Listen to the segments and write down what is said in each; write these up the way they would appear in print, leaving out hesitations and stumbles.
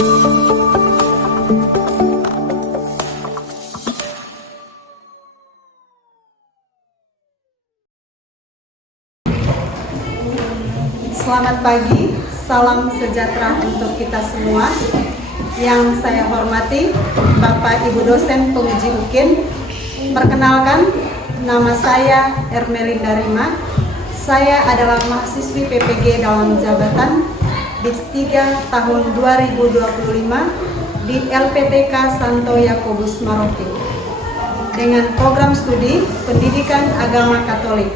Selamat pagi, salam sejahtera untuk kita semua. Yang saya hormati Bapak Ibu dosen penguji UKIN. Perkenalkan, nama saya Ermelinda Rima. Saya adalah mahasiswi PPG dalam jabatan Div 3 tahun 2025 di LPTK Santo Yakobus Maroke dengan program studi Pendidikan Agama Katolik.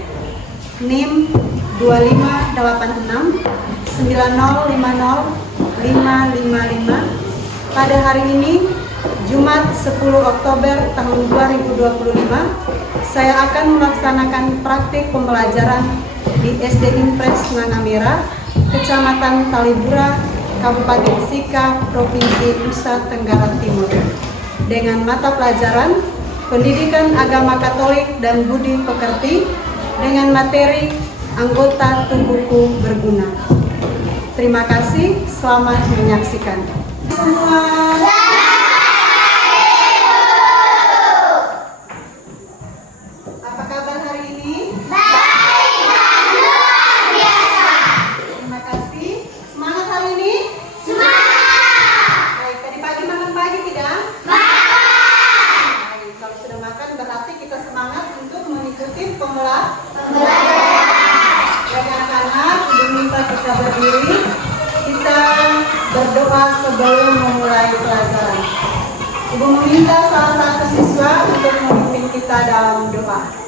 NIM 2586 9050 555. Pada hari ini, Jumat 10 Oktober tahun 2025, saya akan melaksanakan praktik pembelajaran di SD Impres Nangamera, Kecamatan Talibura, Kabupaten Sika, Provinsi Nusa Tenggara Timur, dengan mata pelajaran Pendidikan Agama Katolik dan Budi Pekerti dengan materi anggota tubuhku berguna. Terima kasih, selamat menyaksikan. Semua. Apa kabar hari ini? Baik dan luar biasa. Terima kasih. Semangat hari ini? Semangat. Baik, tadi pagi makan pagi tidak? Makan. Baik, kalau sudah makan berarti kita semangat untuk mengikuti pembelajaran. Jadi anak-anak, diminta kita berdiri, kita berdoa sebelum memulai pelajaran. Ibu meminta salah satu siswa untuk memimpin kita dalam doa.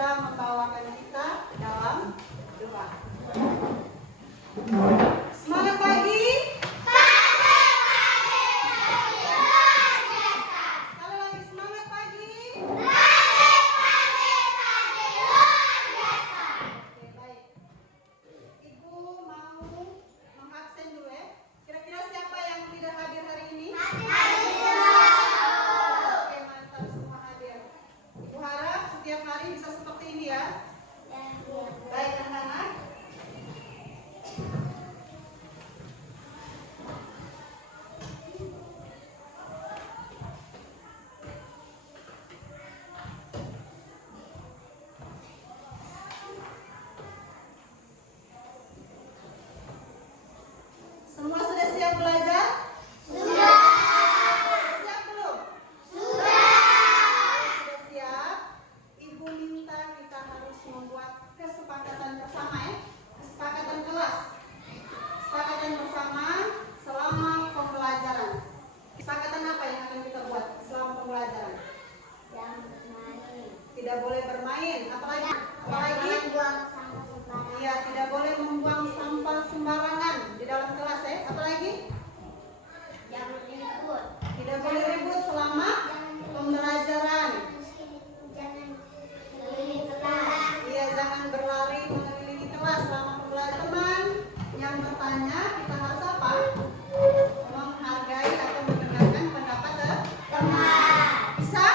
Membawakan kita dalam doa. Semangat pagi. Sekali lagi semangat pagi. Oke, baik. Ibu mau mengabsen dulu ya. Kira-kira siapa yang tidak hadir hari ini? Oke, mantap, semua hadir. Ibu harap setiap hari bisa seperti ini ya. Baik anak-anak. Semua sudah siap belajar? Sudah. Siap belum? Sudah. Sudah siap? Ibu minta kita harus membuat kesepakatan bersama ya. Kesepakatan kelas. Kesepakatan bersama selama pembelajaran. Kesepakatan apa yang akan kita buat selama pembelajaran? Tidak boleh bermain. Apalagi? Iya, tidak boleh membuang sampah sembarangan di dalam kelas ya. Apalagi? Tidak boleh ribut selama pembelajaran. Iya, jangan berlari mengelilingi kelas selama pembelajaran. Teman yang bertanya, kita harus apa? Menghargai atau mendengarkan pendapat teman. Bisa?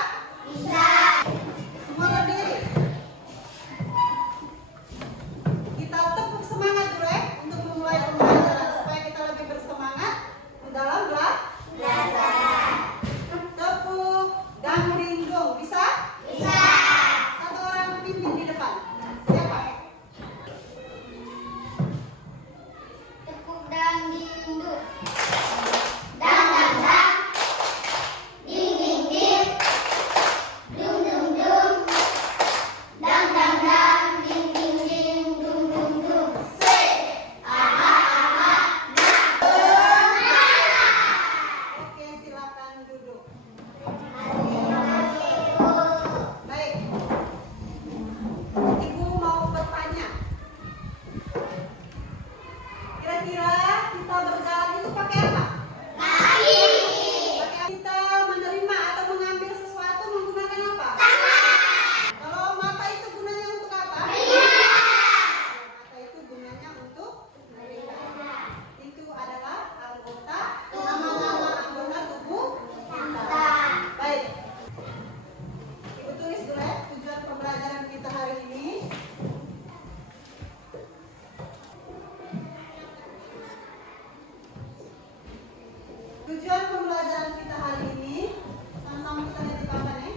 Bisa. Semua berdiri. Kita tepuk semangat dulu ya untuk memulai pembelajaran supaya kita lebih bersemangat Tujuan pembelajaran kita hari ini, sama-sama kita lihat di papan ya.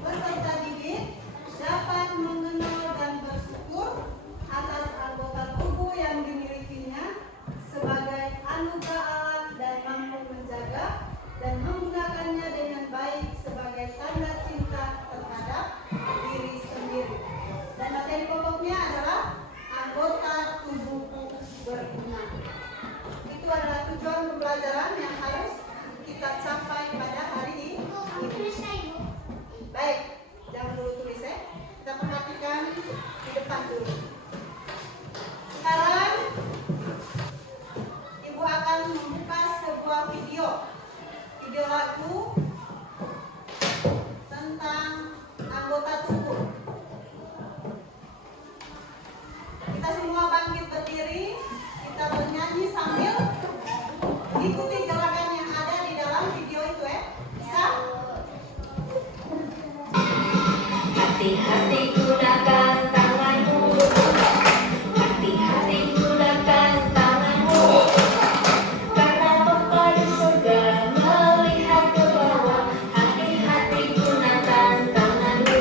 Peserta didik dapat mengenal dan bersyukur atas anggota tubuh yang dimilikinya sebagai anugerah Allah dan mampu menjaga dan menggunakannya dengan baik sebagai tanda cinta terhadap diri sendiri. Dan materi pokoknya adalah anggota tubuhku berguna. Itu adalah tujuan pembelajaran yang harus kita capai pada hari ini. Baik, jangan dulu tulis ya. Kita perhatikan di depan dulu. Sekarang Ibu akan membuka sebuah video lagu tentang anggota tubuh. Kita semua bangkit berdiri, kita bernyanyi sambil ikuti gerakan yang ada di dalam video itu ya. Bisa? Hati-hati gunakan tanganmu. Hati-hati gunakan tanganmu. Karena Bapa di surga melihat ke bawah. Hati-hati gunakan tanganmu.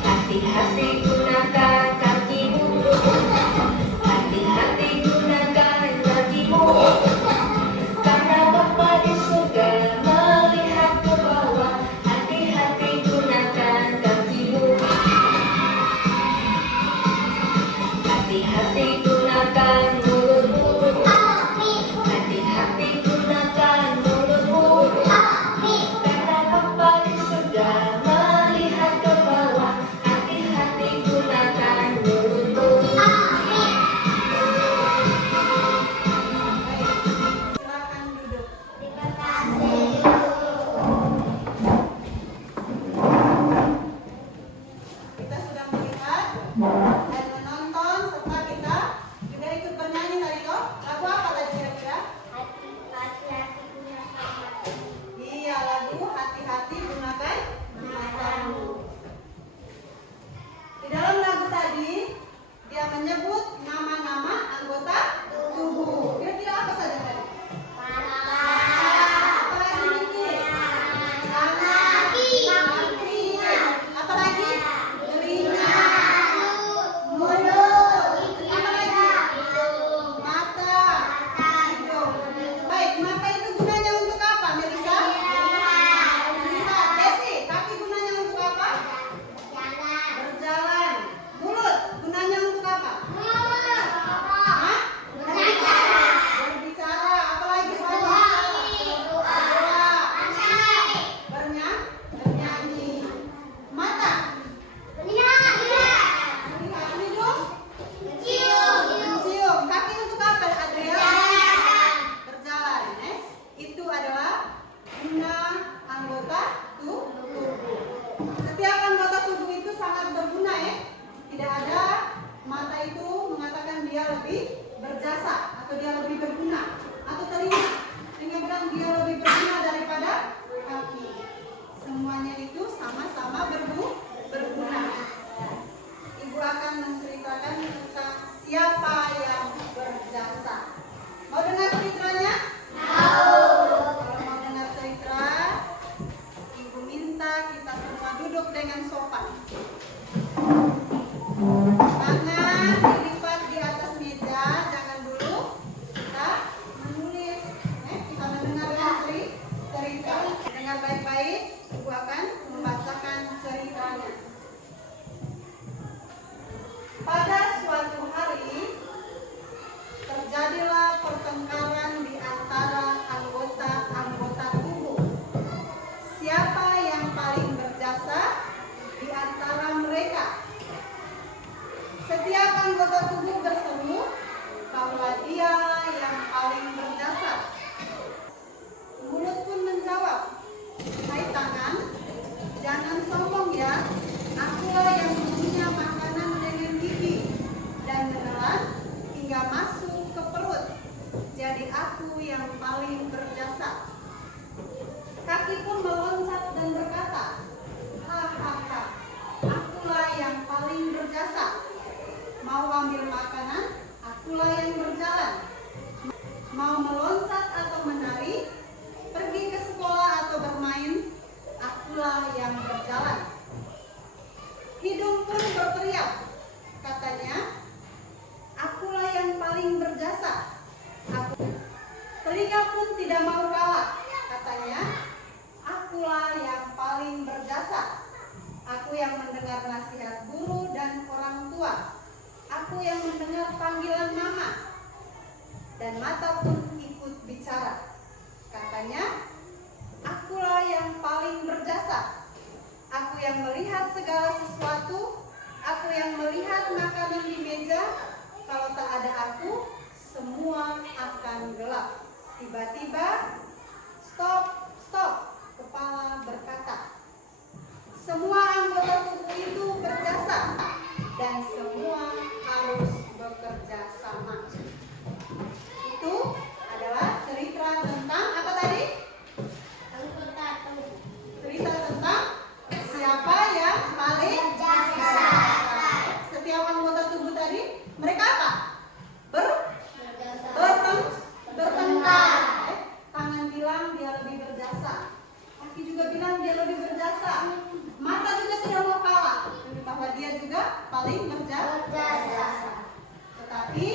Hati-hati gunakan kakimu. Hati-hati gunakan kakimu. Karena Bapa di surga melihat ke bawah. Hati-hati gunakan kakimu. Hati-hati gunakan mulutmu. Hati-hati gunakan mulutmu. Karena Bapa di surga melihat ke bawah. Hati-hati gunakan mulutmu. Silakan duduk. Kita sudah melihat dan menonton serta kita juga ikut bernyanyi tadi toh. Lagu apa tadi kira-kira? Iya, lagu hati-hati gunakan matamu. Di dalam lagu tadi dia menyebut nama-nama anggota tubuh. Kira-kira apa saja tadi? Apa lagi Niki? Kaki. Apa lagi? Telinga. Mulut. Apa lagi? Mata. Hidung. Baik, mata itu gunanya untuk apa, Melisa? Melihat. Desi, kaki gunanya untuk apa? Berjalan. Mulut gunanya untuk apa? Hah? Berbicara. Apa lagi selain berbicara? Bernyanyi. Mata. Melihat. Hidung. Mencium. Kaki untuk apa, Adrian? Berjalan. Itu adalah guna anggota tubuh. Setiap anggota tubuh itu sangat berguna ya. Tidak ada mata itu mengatakan dia lebih berjasa atau dia lebih berguna, atau telinga sehingga bilang dia lebih berguna daripada kaki. Semuanya itu sama-sama berguna. Ibu akan menceritakan tentang siapa yang berjasa. Mau dengar ceritanya? Kalau mau dengar cerita, Ibu minta kita semua duduk dengan sopan. Tangan dilipat di atas meja, jangan dulu kita menulis. Kita mendengarkan cerita. Dengar baik-baik, Ibu akan membacakan ceritanya. Pada suatu hari terjadilah pertengkaran di antara anggota tubuh. Siapa yang paling berjasa di antara mereka? Setiap anggota tubuh berseru bahwa dia yang paling berjasa. Mulut pun menjawab, "Hai tangan, jangan sombong ya. Akulah yang punya makanan dengan gigi dan menelan hingga masuk ke perut. Jadi aku yang paling berjasa." Kaki pun meloncat dan berkata, "Hahaha, akulah yang paling berjasa. Mau ambil makanan, akulah yang berjalan. Telinga pun tidak mau kalah. Katanya, akulah yang paling berjasa. Aku yang mendengar nasihat guru dan orang tua. Aku yang mendengar panggilan mama. Dan mata pun ikut bicara. Katanya, akulah yang paling berjasa. Aku yang melihat segala sesuatu. Aku yang melihat makanan di meja. Kalau tak ada aku, semua akan gelap. Tiba-tiba, stop, stop. Kepala berkata, semua anggota tubuh itu berjasa dan semua harus bekerja sama. Itu adalah cerita tentang apa tadi? Cerita tentang siapa yang paling berjasa. Setiap anggota tubuh tadi, mereka apa? Bertengkar. Tangan bilang dia lebih berjasa. Kaki juga bilang dia lebih berjasa. Mata juga tidak mau kalah. Bahwa dia juga paling berjasa. Tetapi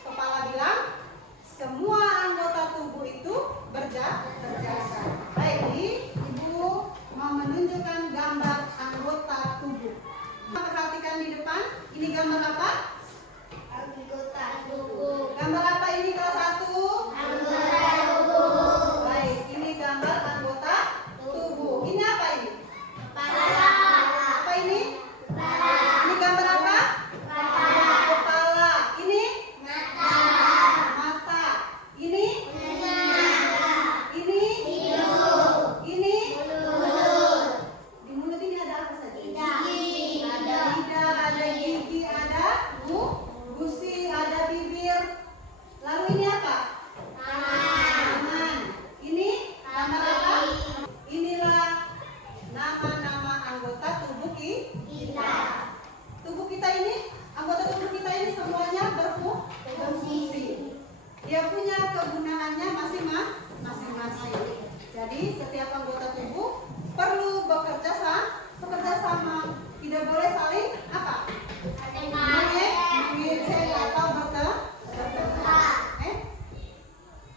kepala bilang semua anggota tubuh itu berjasa. Baik, Ibu mau menunjukkan gambar anggota tubuh. Perhatikan di depan. Ini gambar apa? Anggota tubuh. Gambar apa ini kelas 1? Anggota tubuh. Baik, ini gambar anggota tubuh. Ini apa ini? Kepala. Apa ini? Kepala. Ini gambar apa? Kepala. Ini Mata. mata. Ini Telinga. ini Hidung. ini Mulut. di mulut ini ada apa saja? Gigi. Ada lidah, ada gigi, ada gusi, ada bibir. Lalu ini apa? Tangan. Ini gambar apa? Inilah nama-nama anggota tubuh kita. Tubuh kita ini, anggota tubuh kita ini semuanya berfungsi. Dia punya kegunaannya masing-masing. Jadi setiap anggota tubuh perlu bekerja sama. Tidak boleh saling apa? Mengejek atau bertengkar.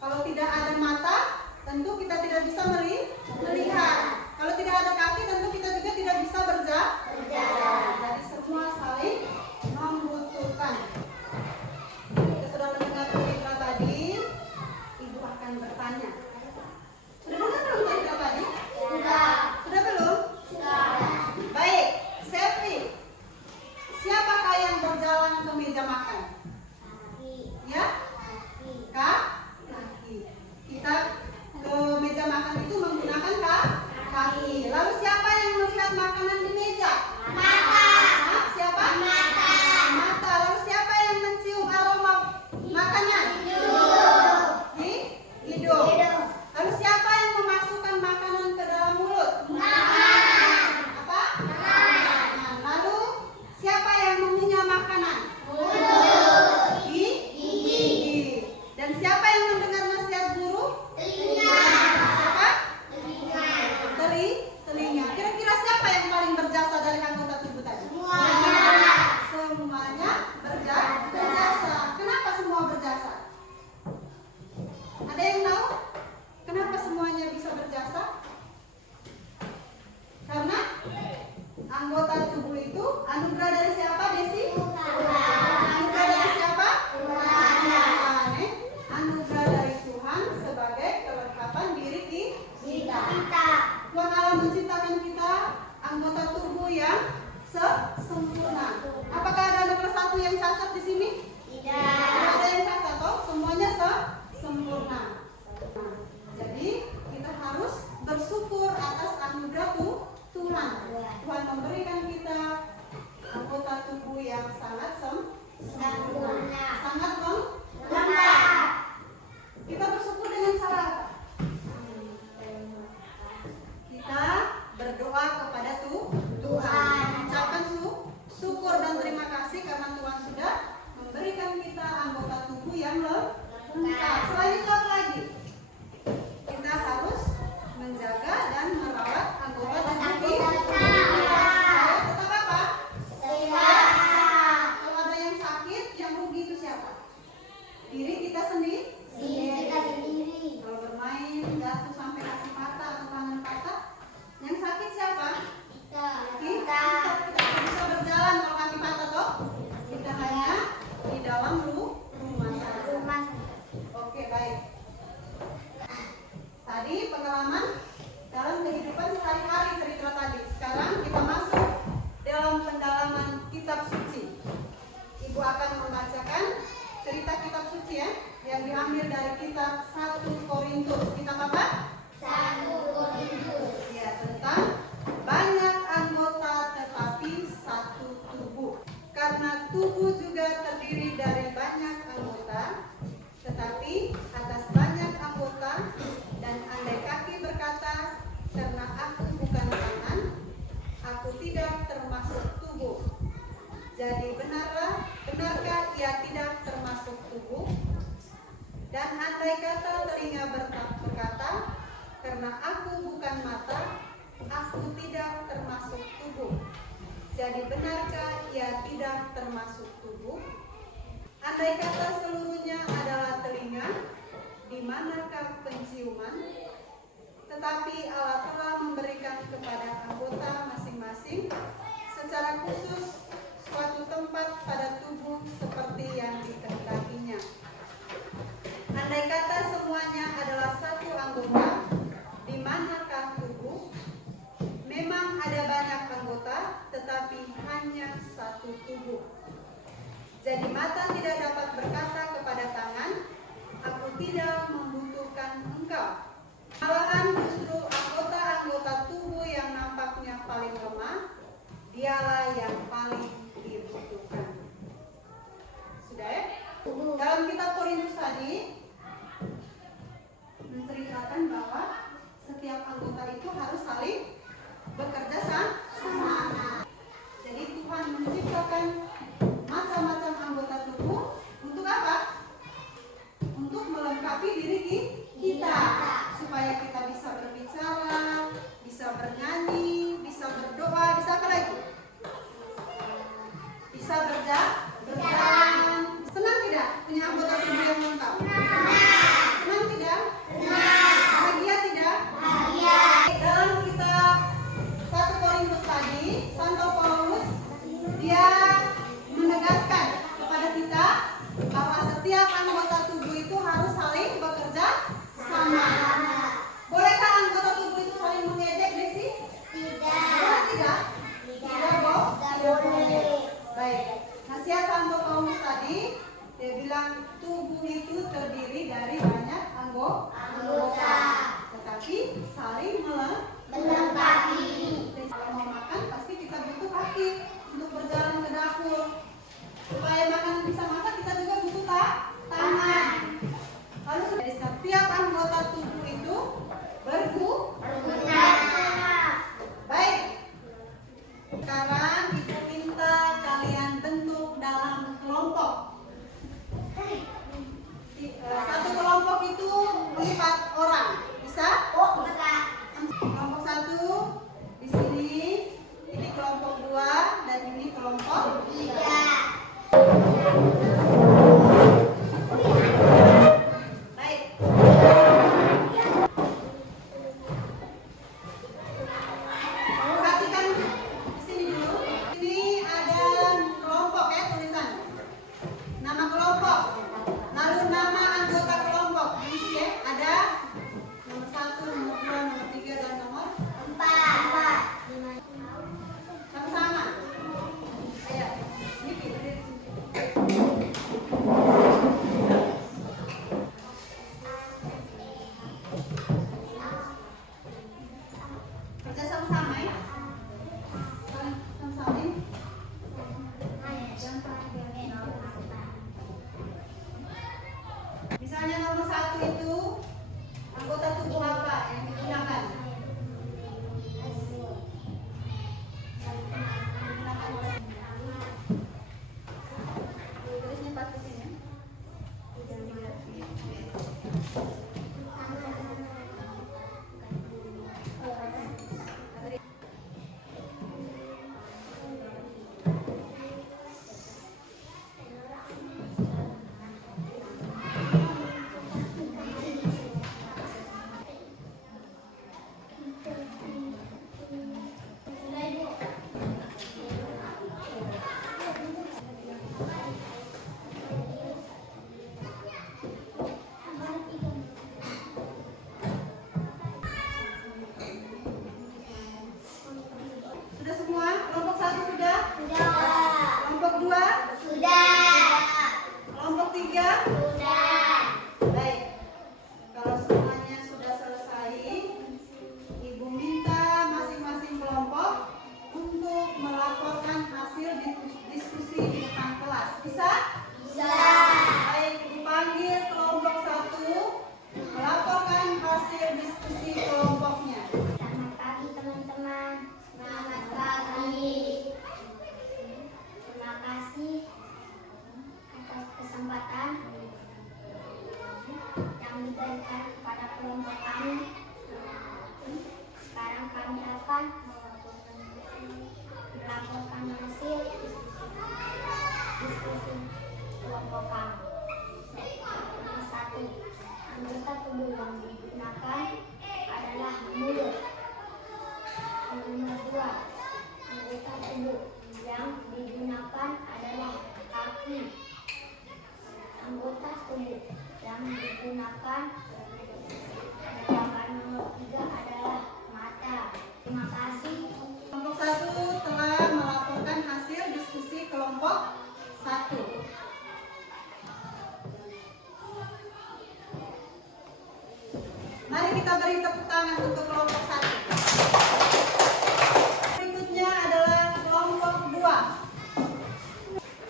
Kalau tidak ada mata, tentu kita tidak bisa melihat. Kalau tidak ada kaki, tentu kita juga tidak bisa berjalan. Jadi semua saling membutuhkan. Kita sudah mendengar cerita tadi, Ibu akan bertanya. Sudah dengar belum cerita tadi? Sudah belum? Baik, Selfie. Siapakah yang berjalan ke meja makan? Ya? Kaki. Kita ke meja makan itu menggunakan kaki. Lalu siapa yang melihat makanan di meja? Hah? Siapa? Mata. Lalu siapa yang mencium aroma makanan? Hidung. Lalu siapa yang memasukkan makanan ke dalam mulut? Apa? Tangan. Lalu siapa yang mengunyah makanan? Gigi. Dan siapa yang mendengar nasihat guru? Siapa? Telinga. Kira-kira siapa yang paling berjasa dari anggota tubuh tadi? Semuanya berjasa. Kenapa semua berjasa? Ada yang tahu? Kenapa semuanya bisa berjasa? Karena anggota tubuh itu anugerah dari siapa, Desi? Anugerah dari siapa? Tuhan. Anugerah dari Tuhan sebagai kelengkapan diri kita. Tuhan Allah menciptakan kita anggota tubuh yang sempurna. Apakah ada anak kelas 1 yang cacat di sini? Tidak ada yang cacat, toh? Semuanya sempurna. Jadi kita harus bersyukur atas anugerah Tuhan. Tuhan memberikan kita anggota tubuh yang sangat sempurna, sangat lengkap. Kita bersyukur dengan cara apa? Kita berdoa kepada Tuhan, mengucapkan syukur dan terima kasih karena Tuhan sudah memberikan kita anggota tubuh yang lengkap. Selain itu apa lagi? Kita harus menjaga dan merawat anggota tubuh kita supaya tetap apa? Kalau ada yang sakit, yang rugi itu siapa? Diri kita sendiri. kitab suci ya, yang diambil dari kitab 1 Korintus. Kitab apa? 1 Korintus. Ya, tentang banyak anggota tetapi satu tubuh. Karena tubuh juga terdiri dari banyak anggota, tetapi atas banyak anggota, dan andai kaki berkata, karena aku bukan tangan, aku tidak termasuk tubuh. Jadi benarkah ia tidak termasuk tubuh? Dan andai kata telinga berkata, karena aku bukan mata, aku tidak termasuk tubuh. Jadi benarkah ia tidak termasuk tubuh? Andai kata seluruhnya adalah telinga, di manakah penciuman? Tetapi Allah telah memberikan kepada anggota masing-masing secara khusus suatu tempat pada tubuh seperti yang dikehendakinya. Andai kata semuanya adalah satu anggota, di manakah tubuh? Memang ada banyak anggota, tetapi hanya satu tubuh. Jadi mata tidak dapat berkata kepada tangan, aku tidak membutuhkan engkau. Malahan justru anggota-anggota tubuh yang nampaknya paling lemah, dialah yang paling dibutuhkan. Sudah ya? Dalam kitab Korintus tadi menceritakan bahwa setiap anggota itu harus saling bekerja sama. Jadi Tuhan menciptakan macam-macam anggota tubuh untuk apa? Untuk melengkapi diri kita, supaya kita bisa berbicara, bisa bernyanyi, bisa berdoa, bisa apa lagi? Bisa berjalan. Senang tidak punya anggota tubuh yang lengkap? Senang tidak? Bahagia tidak? Dalam kitab 1 Korintus tadi, Santo Paulus dia menegaskan kepada kita bahwa setiap anggota tubuh itu harus saling bekerja sama. Bolehkah anggota tubuh itu saling mengejek, Desi? Boleh tidak? Tidak boleh. Baik. Nasihat Santo Paulus tadi dia bilang tubuh itu terdiri dari banyak anggota, tetapi saling Melengkapi. Dan kalau mau makan pasti kita butuh kaki untuk berjalan ke dapur. Supaya makanan bisa masak kita juga butuh tangan. Lalu dari setiap anggota tubuh itu berguna. Baik. Sekarang Ibu minta kalian bentuk dalam kelompok. Satu kelompok itu 4 orang. Bisa? Kelompok 1 di sini, ini kelompok 2 dan ini kelompok 3. Baik. Perhatikan di sini dulu. Ini ada kelompok ya, tulisan. Nama kelompok. Lalu nama anggota kelompok. Ini ya, ada nomor 1, nomor 2, nomor 3 dan nomor 4. Sama-sama. Ayo. Ini berdiri di sini. Kerja sama-sama ya. Sama-sama ini. Misalnya nomor 1 itu anggota tubuh apa yang digunakan? Tulisnya pas di sini. yang diberikan kepada kelompok kami. Sekarang kami akan melaporkan hasil diskusi kelompok kami. Yang satu, anggota tubuh yang digunakan adalah mulut. Yang kedua, anggota tubuh yang digunakan adalah kaki. Anggota tubuh yang digunakan gambar nomor 3 adalah mata. Terima kasih. Kelompok 1 telah melaporkan hasil diskusi kelompok 1. Mari kita beri tepuk tangan untuk kelompok 1. Berikutnya adalah kelompok 2.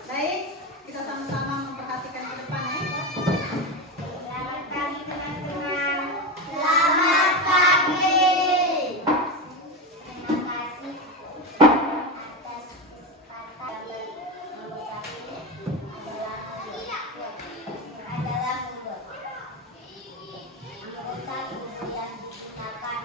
Baik, kita sama-sama memperhatikan ke depan ya. Selamat pagi teman-teman. Selamat pagi. Terima kasih atas kesempatan mengucapkan adalah mulut. Anggota tubuh yang digunakan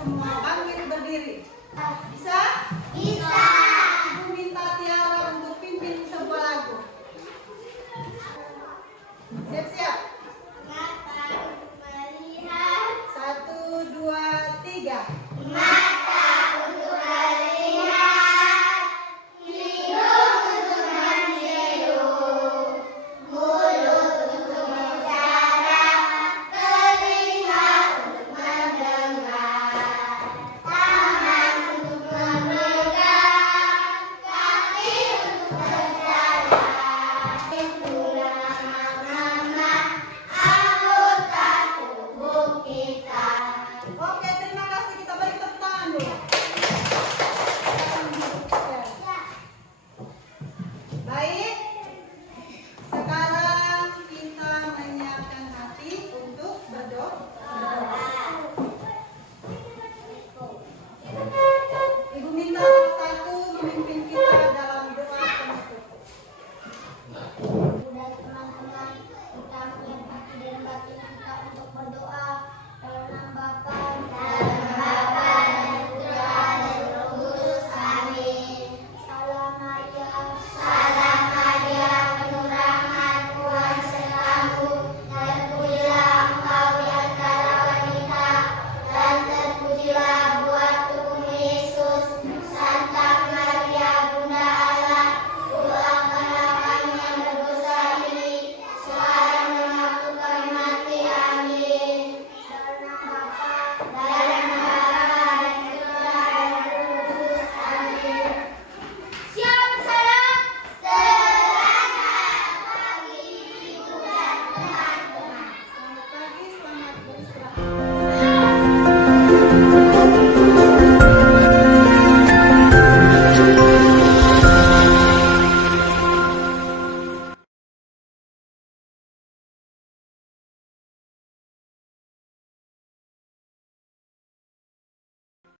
semua bangkit berdiri. Bisa? Bisa.